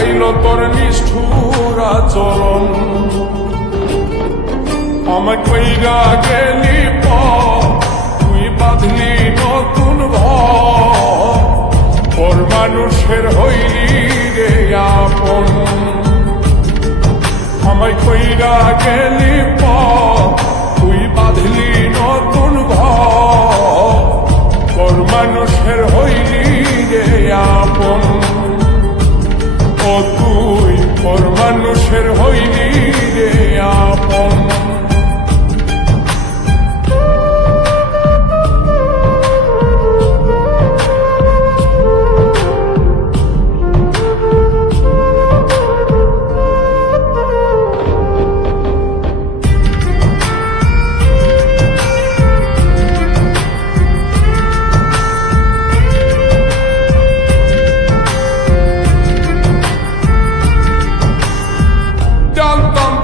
বুঝাইল তোর নিষ্ঠুর আচরণ। আমায় কইরা গেলি তুই বাঁধলি নতুন ঘর মানুষের হইলি রে আপন। আমায় কইরা গেলি তুই বাঁধলি নতুন ঘর মানুষের হইলি রে আপন। ও তুই পর মানুষের হইলি রে আপন।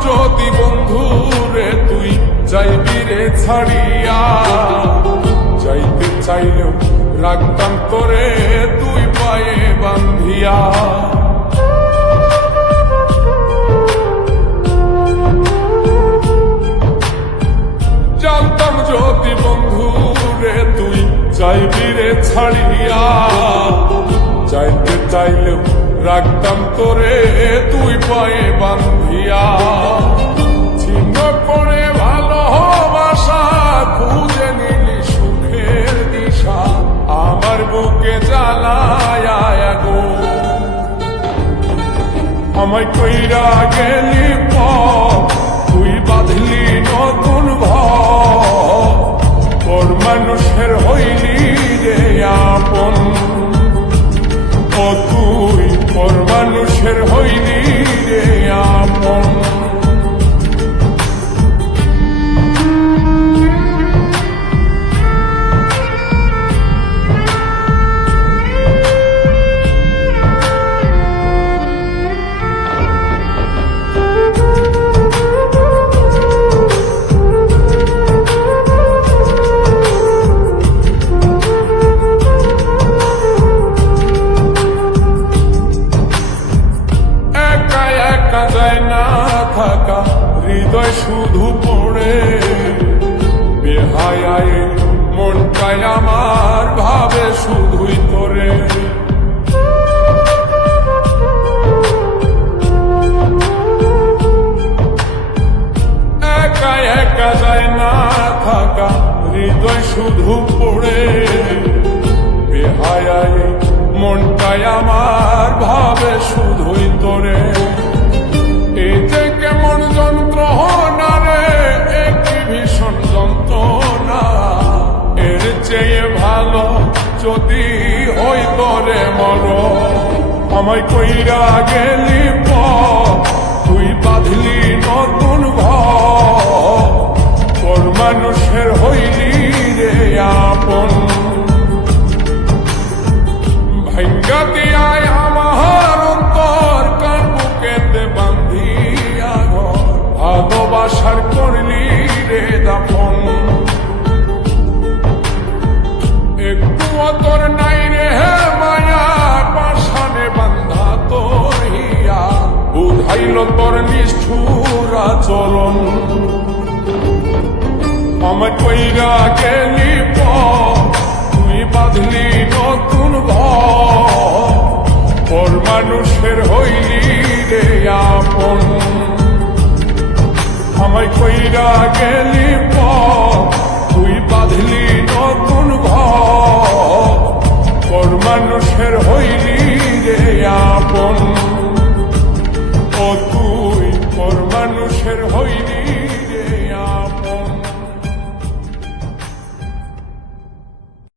যদি বন্ধু রে তুই যাইবি রে ছাড়িয়া, যাইতে চাইলেও রাখতাম তোরে তুই পায়ে বান্ধিয়া। জানতাম যদি বন্ধু রে তুই যাইবি রে ছাড়িয়া, যাইতে চাইলেও রাখতাম তোরে তুই পায়ে বান্ধিয়া। চিহ্ন করে ভালোবাসা খুঁজে নিলি সুখের দিশা, আমার বুকে জ্বালায় গো। আমায় কইরা গেলি তুই বাঁধলি নতুন ঘর মানুষের হইলি রে আপন। ও তুই পর মানুষের হইলি রে আপন। যায় না থাকা হৃদয় শুধু পড়ে, বেহায় মনটাই আমার ভাবে শুধুই তোরে। একা একা যায় না থাকা হৃদয় শুধু পড়ে, বেহায় মনটাই আমার ভাবে শুধুই তোরে। এই যে কেমন যন্ত্রণা রে, একটি ভীষণ যন্ত্রণা, এর চেয়ে ভালো যদি হইতো রে মর। আমায় কইরা গেলি তুই বাঁধলি নতুন ঘর মানুষের হইলি রে আপন। ভাঙ্গা দিয়ায় আমার অন্তর কার বুকেতে বান্ধিয়া ঘর, ভালোবাসার করলি রে দাফন। একটু তোর নাই রে মায়া, পাশানে বান্ধা তোর হিয়া, বুঝাইল তোর নিষ্ঠুর আচরণ। আমায় কইরা গেলি তুই বাঁধলি নতুন ঘর মানুষের হইলি রে আপন। আমায় কইরা গেলি তুই বাঁধলি নতুন ঘর মানুষের হইলি রে আপন। ও তুই পর মানুষের হইলি